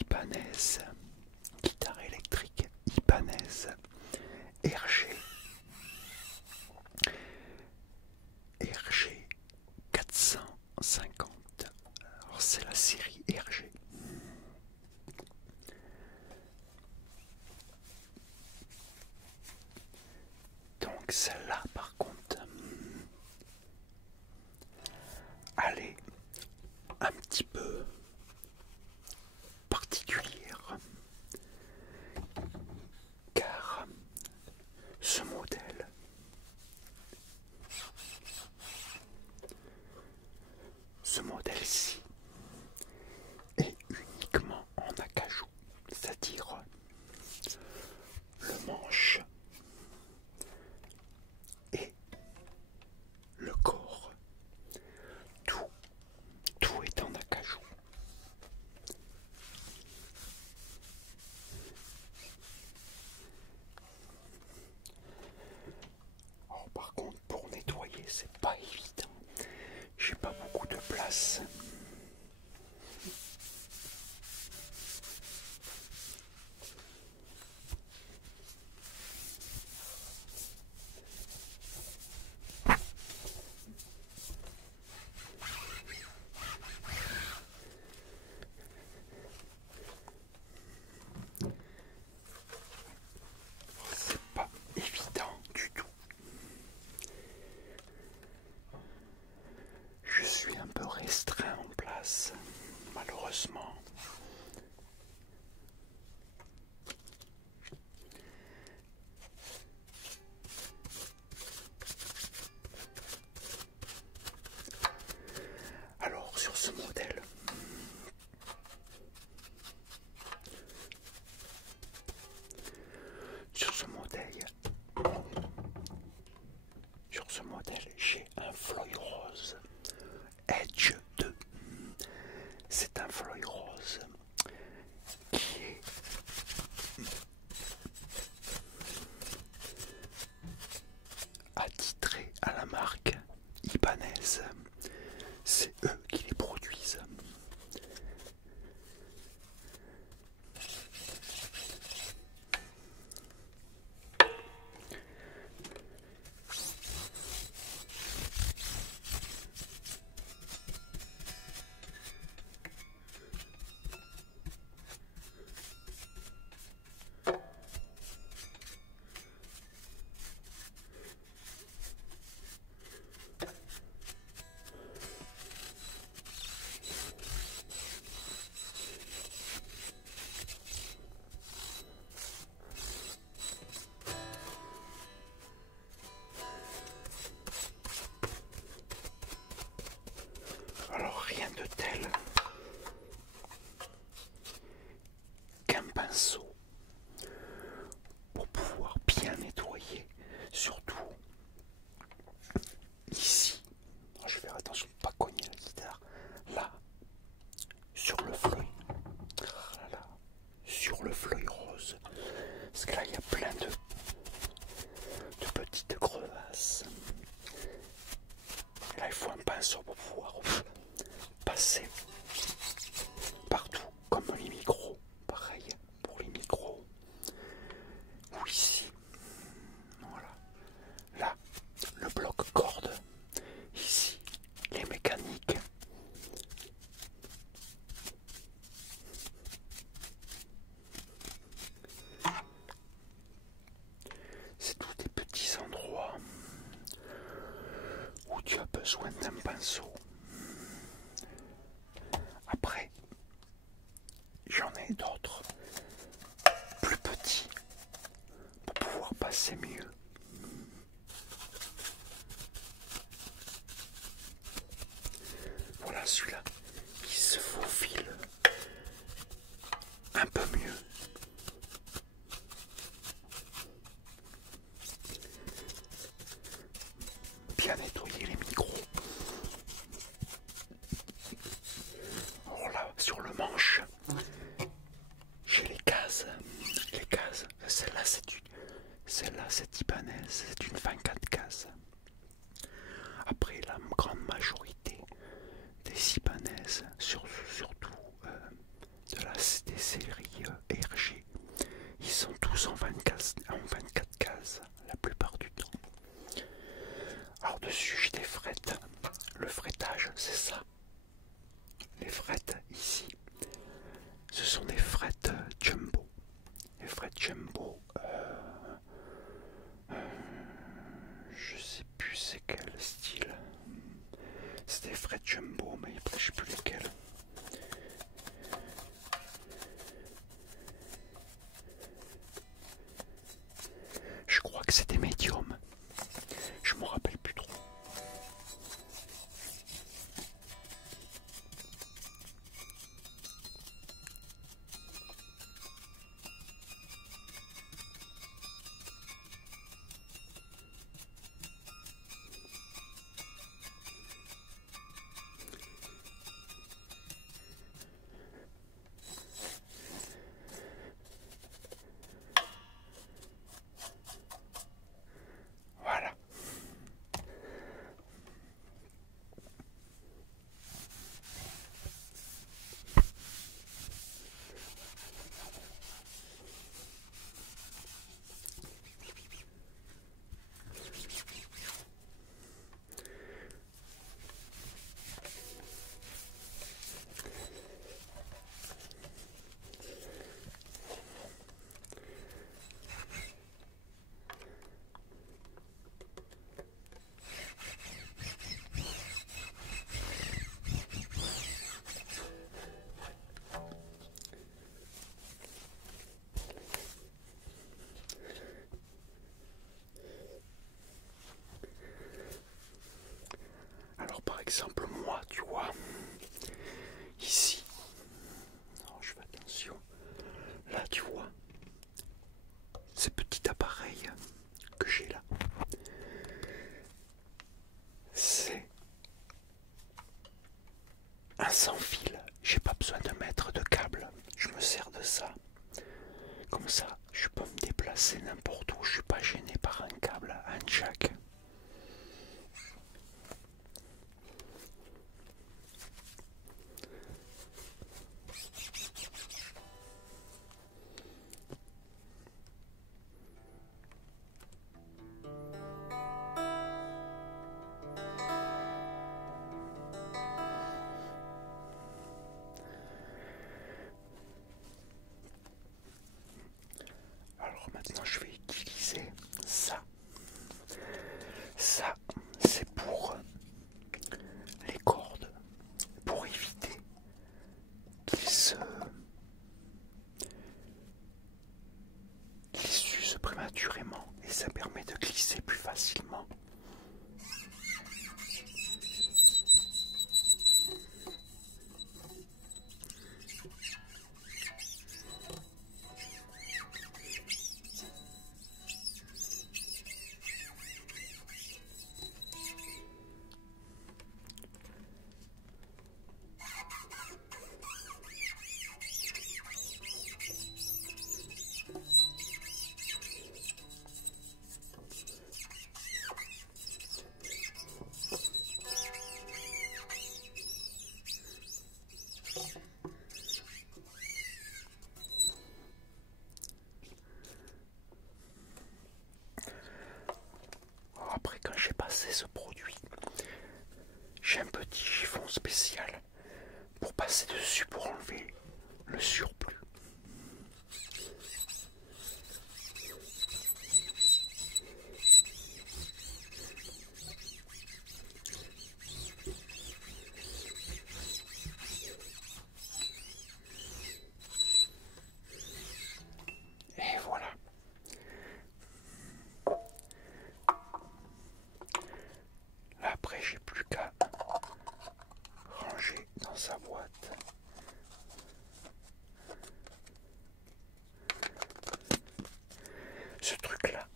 Ibanez, guitare électrique Ibanez RG 450. Alors c'est la série RG. Donc celle-là par contre, elle est un petit peu particulière car ce modèle-ci est uniquement en acajou, c'est-à-dire le manche et le corps, tout est en acajou. Alors, par contre, pour nettoyer, c'est pas évident. J'ai pas beaucoup de place. C'est pas évident du tout. Je suis un peu restreint en place, malheureusement. Alors sur ce modèle, j'ai un Floyd Rose Edge 2. C'est un Floyd Rose qui est attitré à la marque Ibanez. C'est eux qui les produisent. Alors rien de tel qu'un pinceau pour pouvoir bien nettoyer, surtout ici. Alors, je vais faire attention de ne pas cogner la guitare. Là, sur le Floyd, là, sur le Floyd Rose, parce que là il y a plein de petites crevasses. Et là il faut un pinceau pour pouvoir passer partout, comme les micros, pareil pour les micros, ou ici, voilà, là, le bloc corde, ici, les mécaniques, c'est tous des petits endroits où tu as besoin d'un pinceau. Après, j'en ai d'autres plus petits pour pouvoir passer mieux. Voilà celui-là qui se faufile un peu mieux. Bien nettoyer les micros. Alors là, sur le manche, j'ai les cases. Celle-là, c'est Ibanez, c'est une 24 cases. Après, la grande majorité des Ibanez, surtout des prématurément et ça permet de glisser plus facilement. Après, quand j'ai passé ce produit, j'ai un petit chiffon spécial pour passer dessus pour enlever le surplus. Et voilà. Là, après, j'ai plus qu'à ranger dans sa boîte. Ce truc-là,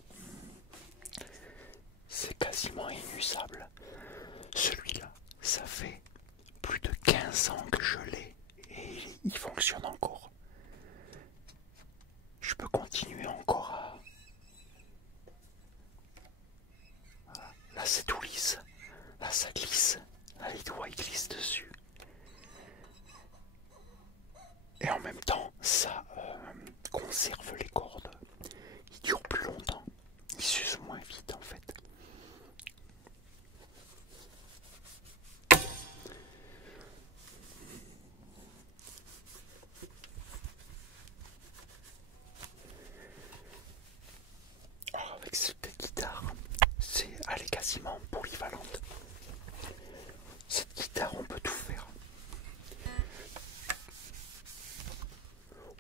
c'est quasiment inusable. Celui-là, ça fait plus de 15 ans que je l'ai et il fonctionne encore. Je peux continuer encore à... Voilà. Là, c'est tout lisse. Là, ça glisse. Là, les doigts, ils glissent dessus. Et en même temps, ça conserve les cordes. Ils durent plus longtemps. Ils s'usent moins vite, en fait. Alors, avec cette guitare, elle est quasiment polyvalente. Cette guitare, on peut tout faire.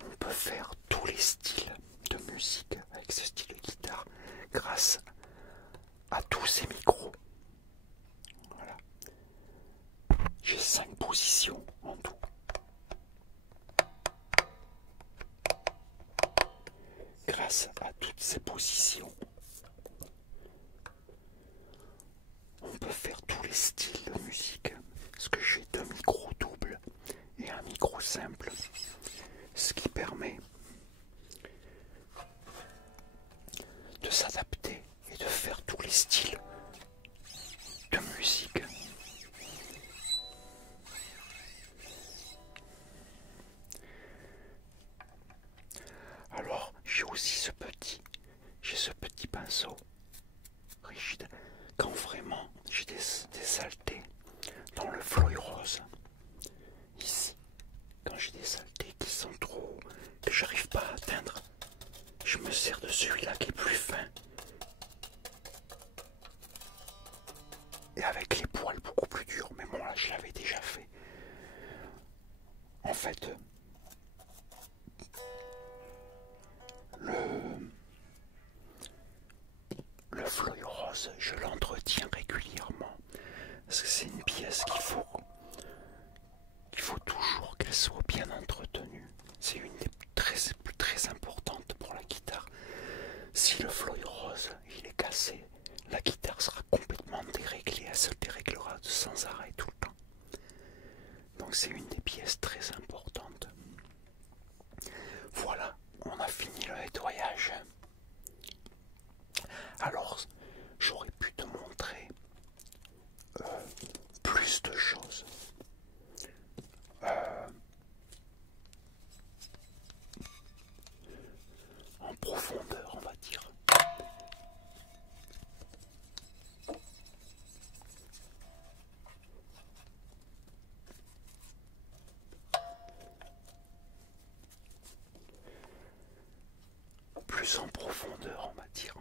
On peut faire tous les styles de musique avec ce style de guitare grâce à tous ces micros. Voilà. J'ai 5 positions en tout. Grâce à toutes ces positions, on peut faire tous les styles de musique. Parce que j'ai 2 micros doubles et un micro simple. Ce qui permet de s'adapter et de faire tous les styles de musique. Alors j'ai aussi j'ai ce petit pinceau rigide quand vraiment j'ai des saletés dans le feuille rose. Ici, quand j'ai des saletés qui sont trop, que j'arrive pas à atteindre, je me sers de celui-là qui est plus fin. Et avec les poils beaucoup plus durs, mais bon là je l'avais déjà fait. En fait, le feuille rose, je l'entretiens régulièrement. Parce que c'est une pièce qu'il faut toujours qu'elle soit bien entretenue. C'est une des très importantes pour la guitare. Si le feuille rose il est cassé, la guitare sera complètement déréglée. Elle se déréglera sans arrêt tout le temps. Donc c'est une des pièces très importantes. Voilà, on a fini le nettoyage. Alors, j'aurais pu te montrer plus de choses. En profondeur, on va dire. Plus en profondeur, on va dire.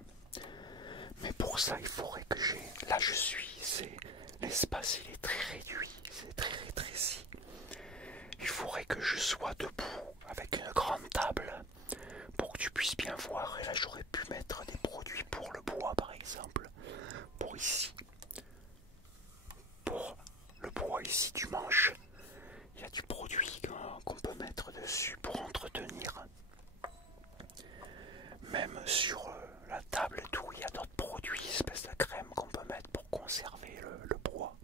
Mais pour ça, il faudrait que j'ai... Là, l'espace, il est très réduit, c'est très rétréci. Il faudrait que je sois debout avec une grande table pour que tu puisses bien voir. Et là, j'aurais pu mettre des dessus pour entretenir. Même sur la table et tout, il y a d'autres produits, espèces de crème qu'on peut mettre pour conserver le bois.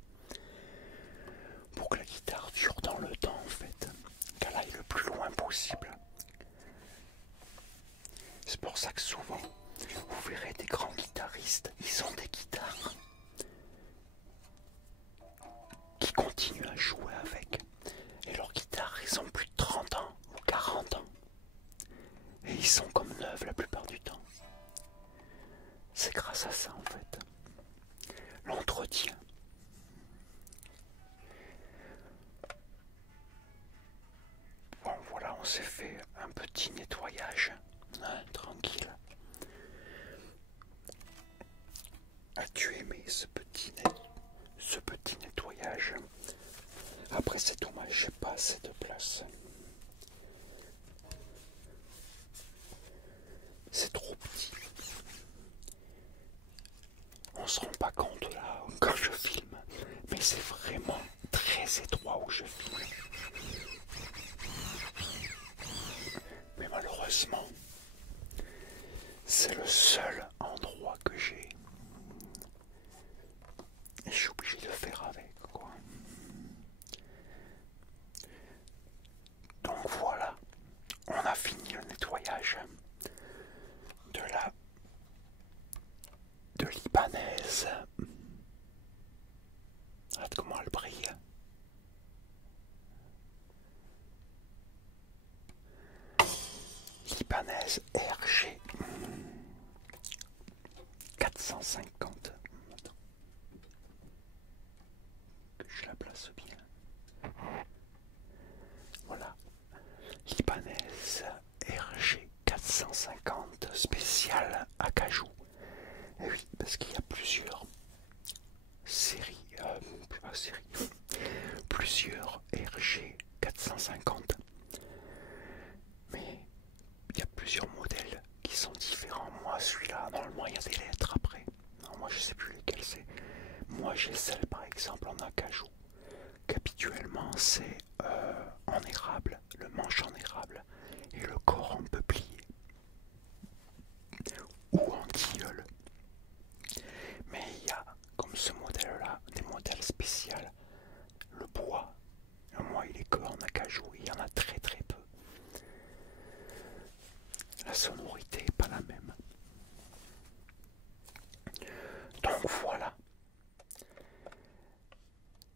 Pour que la guitare dure dans le temps en fait, qu'elle aille le plus loin possible. C'est pour ça que souvent, vous verrez des grands guitaristes, ils ont des guitares qui continuent à jouer avec. Et leurs guitares, ils ont plus de 30 ans ou 40 ans. Et ils sont comme neufs la plupart du temps. C'est grâce à ça en fait. L'entretien. Bon voilà, on s'est fait un petit nettoyage. Hein, tranquille. As-tu aimé ce petit nettoyage? Après c'est dommage, j'ai pas assez de place. C'est trop petit. On se rend pas compte là quand je filme, mais c'est vraiment très étroit où je filme. Mais malheureusement, c'est le seul endroit que j'ai. Et je suis obligé de faire avec, quoi. Donc voilà, on a fini le nettoyage de l'Ibanaise. Regarde comment elle brille. L'Ibanaise RG 450. Attends. Que je la place bien. Voilà. L'Ibanaise RG 450 spécial acajou. Et oui, parce qu'il y a plusieurs séries, plusieurs RG 450. Mais il y a plusieurs modèles qui sont différents. Moi, celui-là, normalement, il y a des lettres après. Non, moi, je sais plus lesquels c'est. Moi, j'ai celle, par exemple, en acajou, qu'habituellement, c'est en érable, le manche en érable et le corps en peuplier. Ou en tilleul. Mais il y a, comme ce modèle-là, des modèles spéciaux. Le bois, moi, il est que en acajou, il y en a très très peu. La sonorité n'est pas la même. Donc voilà.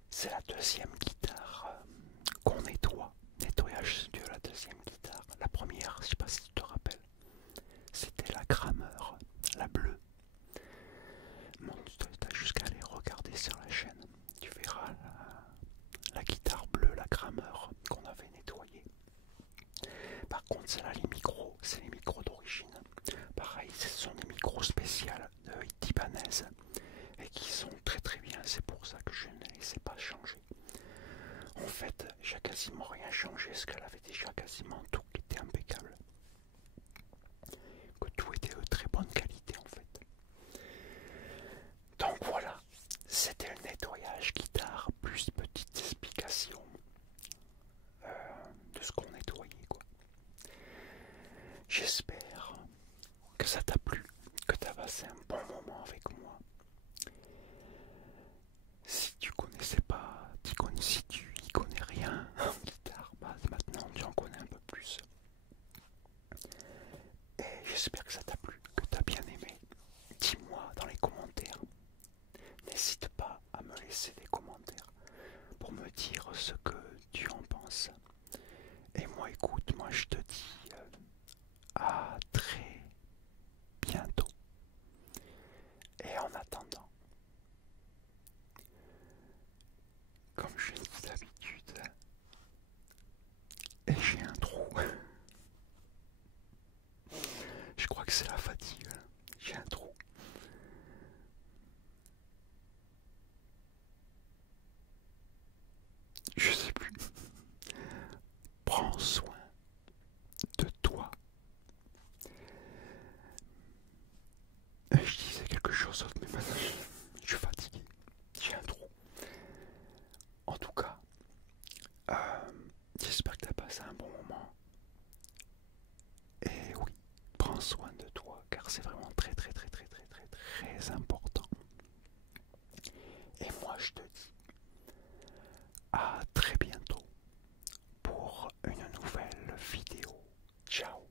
C'est la deuxième guitare qu'on nettoie. Nettoyage de la deuxième guitare. La première, je ne sais pas si tu te rappelles, c'était la Kramer, la bleue. Bon, tu as jusqu'à aller regarder sur la chaîne. Tu verras la guitare bleue, la Kramer, qu'on avait nettoyée. Par contre, celle-là, les micros, c'est les micros d'origine. Pareil, ce sont des micros spéciaux de d'Ibanez et qui sont très très bien. C'est pour ça que je ne les ai pas changés. En fait, j'ai quasiment rien changé, parce qu'elle avait déjà quasiment tout qui était impeccable. Que tout était de très bonne qualité en fait. Donc voilà, c'était le nettoyage guitare plus petite explication de ce qu'on nettoyait quoi. J'espère que ça t'a plu, que tu as passé un bon moment avec moi. Si tu connaissais pas, si tu y connais rien en guitare, bah maintenant tu en connais un peu plus. Et j'espère que ça t'a plu, que tu as bien aimé. Dis-moi dans les commentaires. N'hésite pas à me laisser des commentaires pour me dire ce que tu en penses. Et moi écoute, moi je te dis à très bientôt. Et en attendant, comme je dis d'habitude, et j'ai un trou. Je crois que c'est la fatigue. J'ai un trou. Je sais plus. Prends soin de toi. Je disais quelque chose d'autre, mais maintenant je suis fatigué. J'ai un trou. En tout cas, j'espère que tu as passé un bon moment. prends soin de toi, car c'est vraiment très très très très très très très important. Et moi je te dis à très bientôt pour une nouvelle vidéo. Ciao.